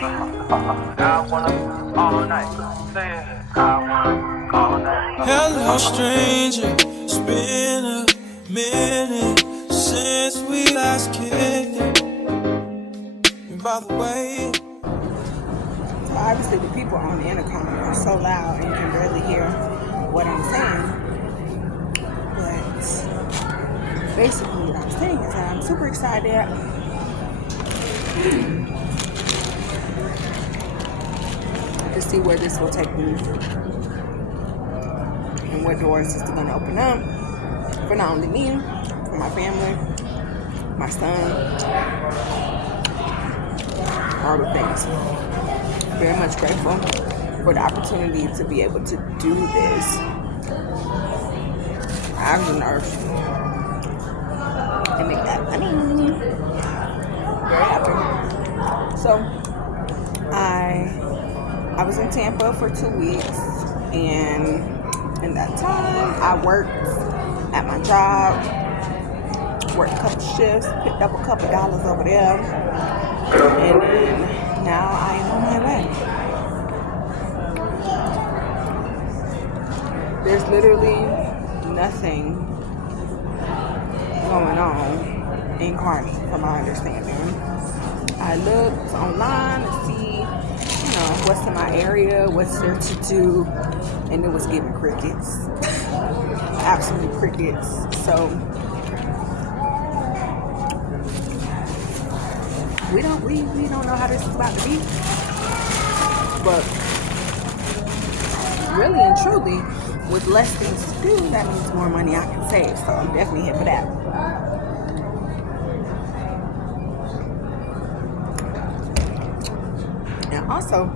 Hello, stranger. It's been a minute since we last kicked it. And by the way, so obviously the people on the intercom are so loud and can barely hear what I'm saying. But basically what I'm saying is that I'm super excited. To see where this will take me and what doors it's going to open up for not only me, for my family, my son, all the things. Very much grateful for the opportunity to be able to do this. I was nervous and make that money. Very happy. So I was in Tampa for 2 weeks, and in that time I worked at my job, worked a couple shifts, picked up a couple dollars over there, and then now I am on my way. There's literally nothing going on in Kearney, from my understanding. I looked online to see what's in my area, what's there to do, and it was giving crickets. Absolute crickets. So we don't know how this is about to be. But really and truly, with less things to do, that means more money I can save. So I'm definitely here for that. Also,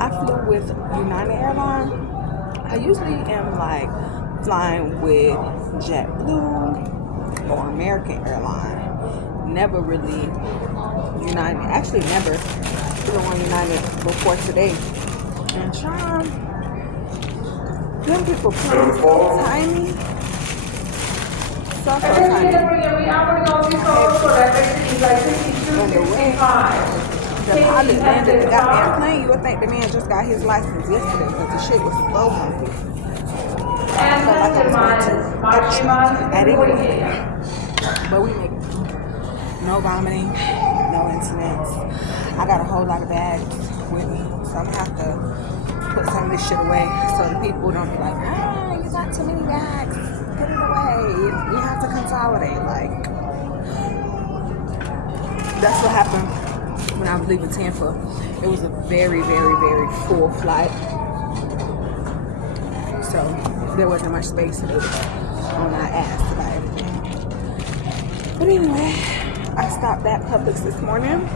I flew with United Airlines. I usually am like flying with JetBlue or American Airlines. Never really United. Actually, never flew on United before today. And Sean, them people playing so tiny. So tiny. On the way. The pilot landed the goddamn plane. You would think the man just got his license yesterday because the shit was so hungry. I felt like I was going to at any minute. But we made it. No vomiting, no incidents. I got a whole lot of bags with me, so I'm going to have to put some of this shit away so the people don't be like, you got too many bags. Put it away. You have to consolidate. Like, that's what happened. When I was leaving Tampa, it was a very, very, very full flight. So there wasn't much space to do on our ass about everything. But anyway, I stopped at Publix this morning.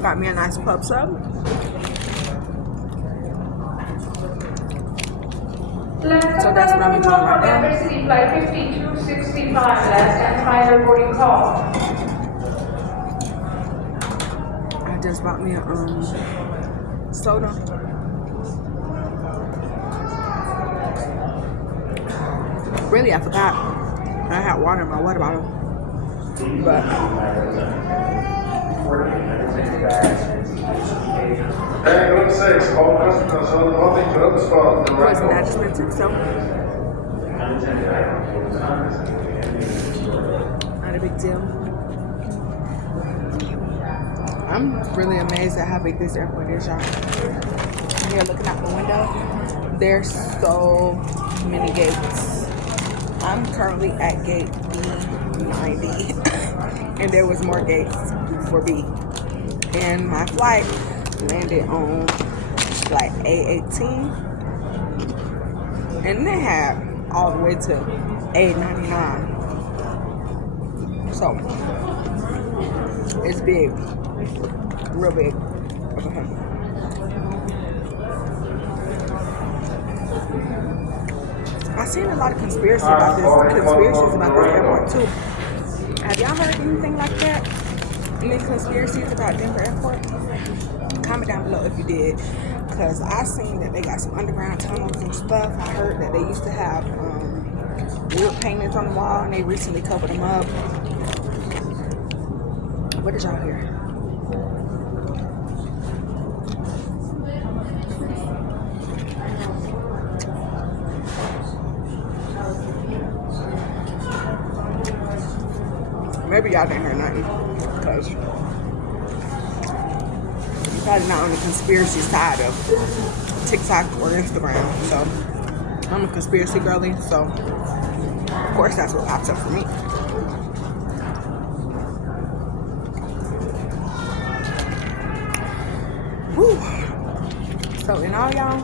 Got me a nice pub sub. So that's what I'm enjoying right now. Flight 5265, last and final boarding call. I just bought me a soda. Really, I forgot I had water in my water bottle. But wasn't that expensive, so not a big deal. I'm really amazed at how big this airport is, y'all. I'm here looking out the window. There's so many gates. I'm currently at gate B90, and there was more gates for B. And my flight landed on like A18, and they had all the way to A99. So it's big, real big. Okay. I've seen a lot of conspiracies about this airport too. Have y'all heard anything like that? Any conspiracies about Denver Airport? Comment down below if you did, because I seen that they got some underground tunnels and stuff. I heard that they used to have wood paintings on the wall, and they recently covered them up. What did y'all hear? Maybe y'all didn't hear nothing, because you're probably not on the conspiracy side of TikTok or Instagram. So I'm a conspiracy girly, so of course that's what pops up for me. Woo. So in all, y'all,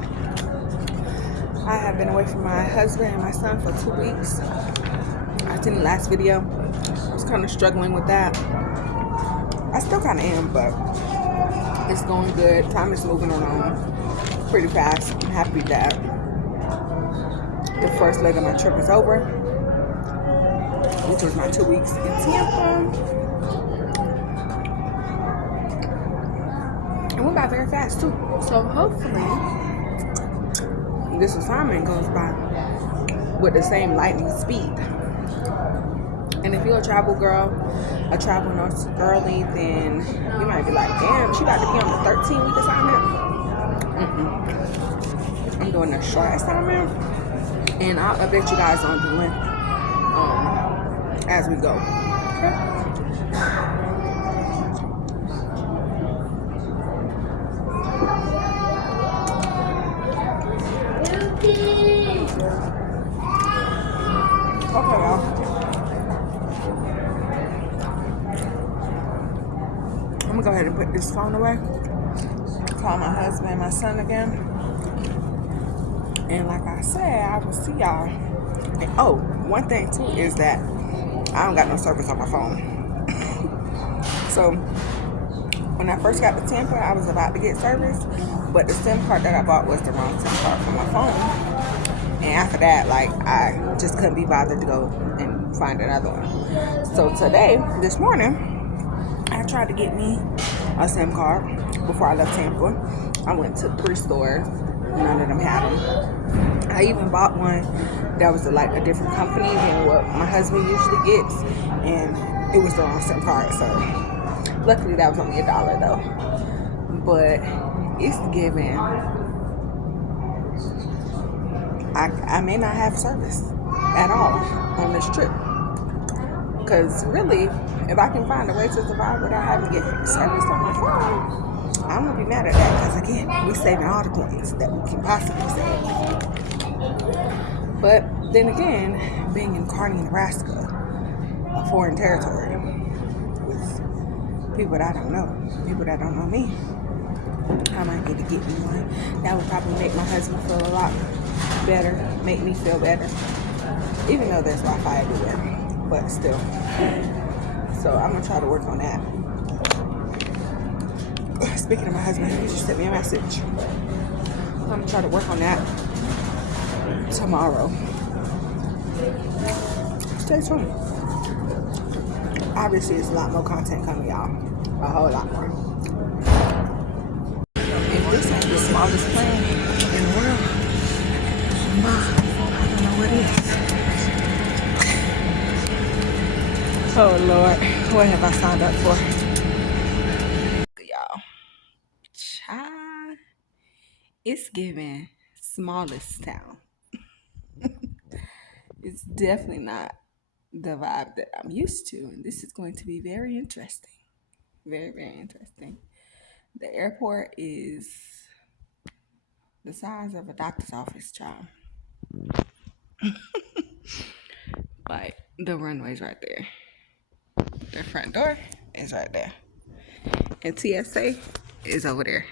I have been away from my husband and my son for 2 weeks. I seen the last video. I was kind of struggling with that. I still kind of am, but it's going good. Time is moving along pretty fast. I'm happy that the first leg of my trip is over, which was my 2 weeks in Tampa. It went by very fast too. So hopefully this assignment goes by with the same lightning speed. And if you're a travel girl, a travel nurse girly, then you might be like, damn, she about to be on a 13-week assignment. I'm doing a short assignment, and I'll update you guys on the length as we go. Okay, y'all. I'm gonna go ahead and put this phone away. Call my husband and my son again. And like I said, I will see y'all. And, oh, one thing too is that I don't got no service on my phone. So when I first got to Tampa, I was about to get service, but the SIM card that I bought was the wrong SIM card for my phone. And after that, like, I just couldn't be bothered to go and find another one. So today, this morning, I tried to get me a SIM card before I left Tampa. I went to 3 stores. None of them had them. I even bought one that was like a different company than what my husband usually gets, and it was the wrong SIM card. So luckily that was only $1 though. But it's given. I may not have service at all on this trip. Because really, if I can find a way to survive without having to get service on my phone, I'm going to be mad at that. Because again, we're saving all the coins that we can possibly save. But then again, being in Kearney, Nebraska, a foreign territory, with people that I don't know, people that don't know me, I might need to get me one. That would probably make my husband feel a lot better, make me feel better, even though there's Wi-Fi everywhere, but still. So I'm gonna try to work on that. Speaking of my husband, he just sent me a message. I'm gonna try to work on that tomorrow. Stay tuned. Obviously, it's a lot more content coming, y'all. A whole lot more. If this ain't the smallest plane in the world, I don't know what is. Oh Lord, what have I signed up for? Y'all, child, it's giving smallest town. It's definitely not the vibe that I'm used to, and this is going to be very interesting. Very, very interesting. The airport is the size of a doctor's office, child. Like, the runway's right there. The front door is right there. And TSA is over there.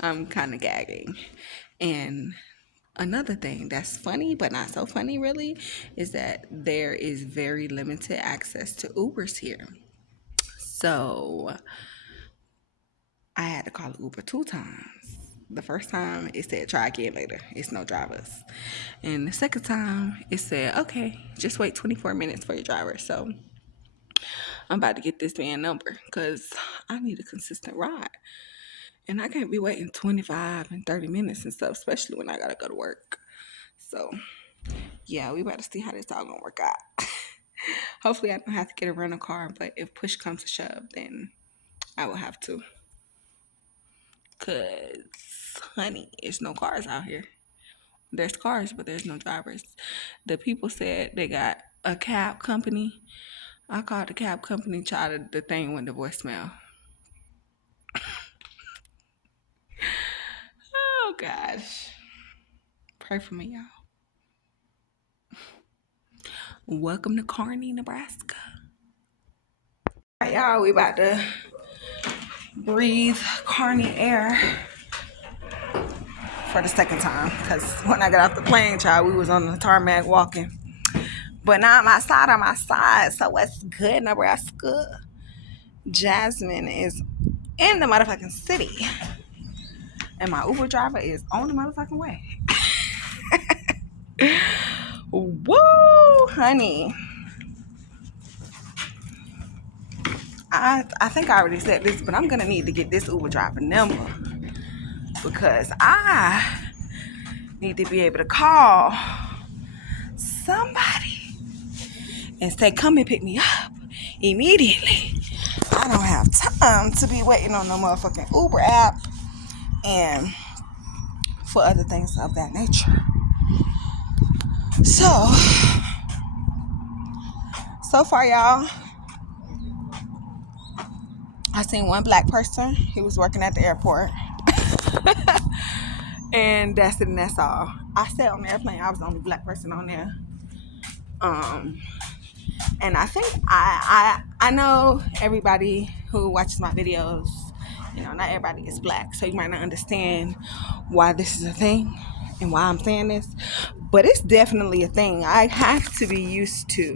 I'm kind of gagging. And another thing that's funny, but not so funny really, is that there is very limited access to Ubers here. So I had to call Uber 2 times. The first time it said try again later. It's no drivers. And the second time it said, okay, just wait 24 minutes for your driver. So I'm about to get this man number because I need a consistent ride. And I can't be waiting 25 and 30 minutes and stuff, especially when I gotta go to work. So, yeah, we better see how this all gonna work out. Hopefully, I don't have to get a rental car, but if push comes to shove, then I will have to. Because, honey, there's no cars out here. There's cars, but there's no drivers. The people said they got a cab company. I called the cab company, tried the thing went to voicemail. Oh, gosh. Pray for me, y'all. Welcome to Kearney, Nebraska. All right, y'all, we about to breathe Kearney air for the second time. Because when I got off the plane, child, we was on the tarmac walking. But now I'm outside. So what's good, Nebraska? Jasmine is in the motherfucking city. And my Uber driver is on the motherfucking way. Woo, honey. I think I already said this, but I'm going to need to get this Uber driver number. Because I need to be able to call somebody and say, come and pick me up immediately. I don't have time to be waiting on no motherfucking Uber app and for other things of that nature. So far, y'all, I seen one black person. He was working at the airport. And that's it, and that's all. I sat on the airplane. I was the only black person on there. And I think I know everybody who watches my videos, you know, not everybody is black. So you might not understand why this is a thing and why I'm saying this. But it's definitely a thing. I have to get used to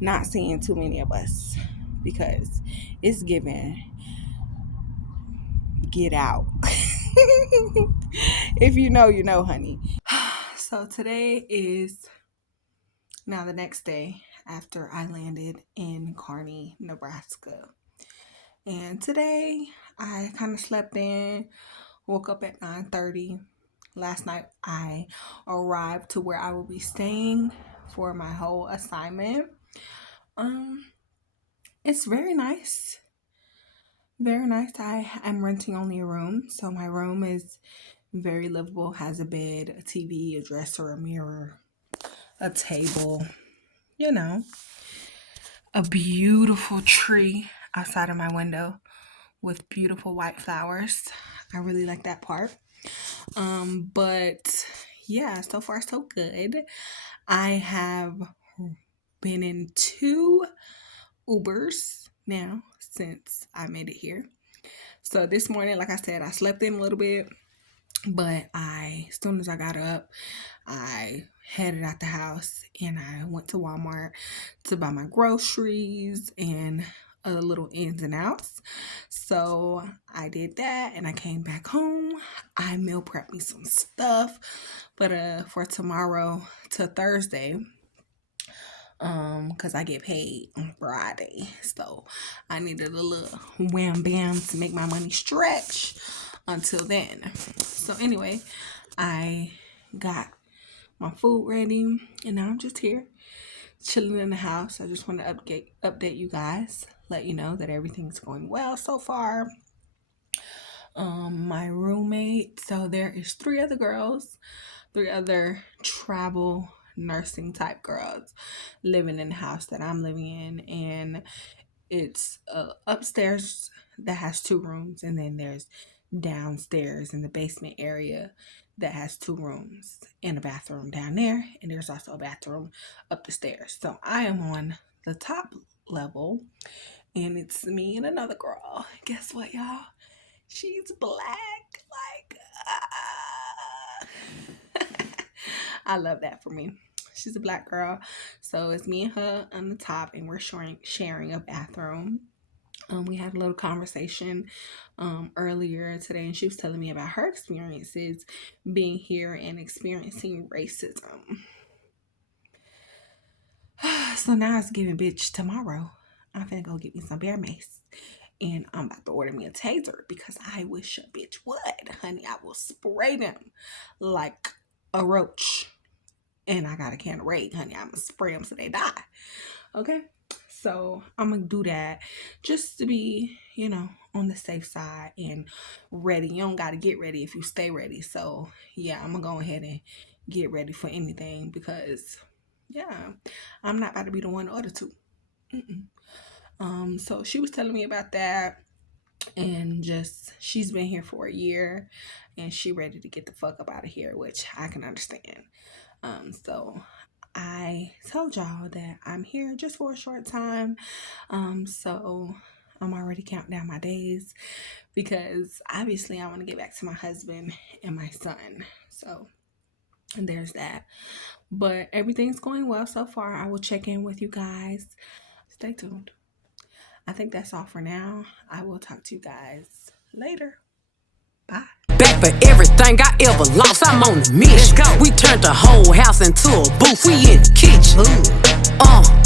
not seeing too many of us. Because it's giving get out. If you know, you know, honey. So today is now the next day after I landed in Kearney, Nebraska. And today I kind of slept in, woke up at 9:30. Last night I arrived to where I will be staying for my whole assignment. It's very nice. Very nice. I am renting only a room, so my room is very livable, has a bed, a TV, a dresser, a mirror, a table, you know, a beautiful tree outside of my window with beautiful white flowers. I really like that part. But yeah, so far so good. I have been in 2 Ubers now since I made it here. So this morning, like I said, I slept in a little bit, but as soon as I got up, I headed out the house and I went to Walmart to buy my groceries and other little ins and outs. So I did that and I came back home. I meal prepped me some stuff for tomorrow to Thursday. Because I get paid on Friday. So I needed a little wham bam to make my money stretch until then. So anyway, I got my food ready and now I'm just here chilling in the house. I just want to update you guys, let you know that everything's going well so far. My roommate, so there is 3 other girls, 3 other travel nursing type girls living in the house that I'm living in, and it's upstairs that has 2 rooms, and then there's downstairs in the basement area that has 2 rooms and a bathroom down there, and there's also a bathroom up the stairs. So I am on the top level and it's me and another girl. Guess what, y'all? She's black. I love that for me. She's a black girl. So it's me and her on the top and we're sharing a bathroom. We had a little conversation earlier today and she was telling me about her experiences being here and experiencing racism. So now it's giving bitch tomorrow. I'm finna go get me some bear mace and I'm about to order me a taser because I wish a bitch would, honey. I will spray them like a roach. And I got a can of Raid, honey. I'm going to spray them so they die. Okay? So I'm going to do that just to be, on the safe side and ready. You don't got to get ready if you stay ready. So, yeah, I'm going to go ahead and get ready for anything because, yeah, I'm not about to be the one or the two. So she was telling me about that, and just she's been here for a year and she ready to get the fuck up out of here, which I can understand. So I told y'all that I'm here just for a short time. So I'm already counting down my days because obviously I want to get back to my husband and my son. So and there's that. But everything's going well so far. I will check in with you guys. Stay tuned. I think that's all for now. I will talk to you guys later. Bye. Back for everything I ever lost. I'm on the mission. We turned the whole house into a booth. We in the kitchen.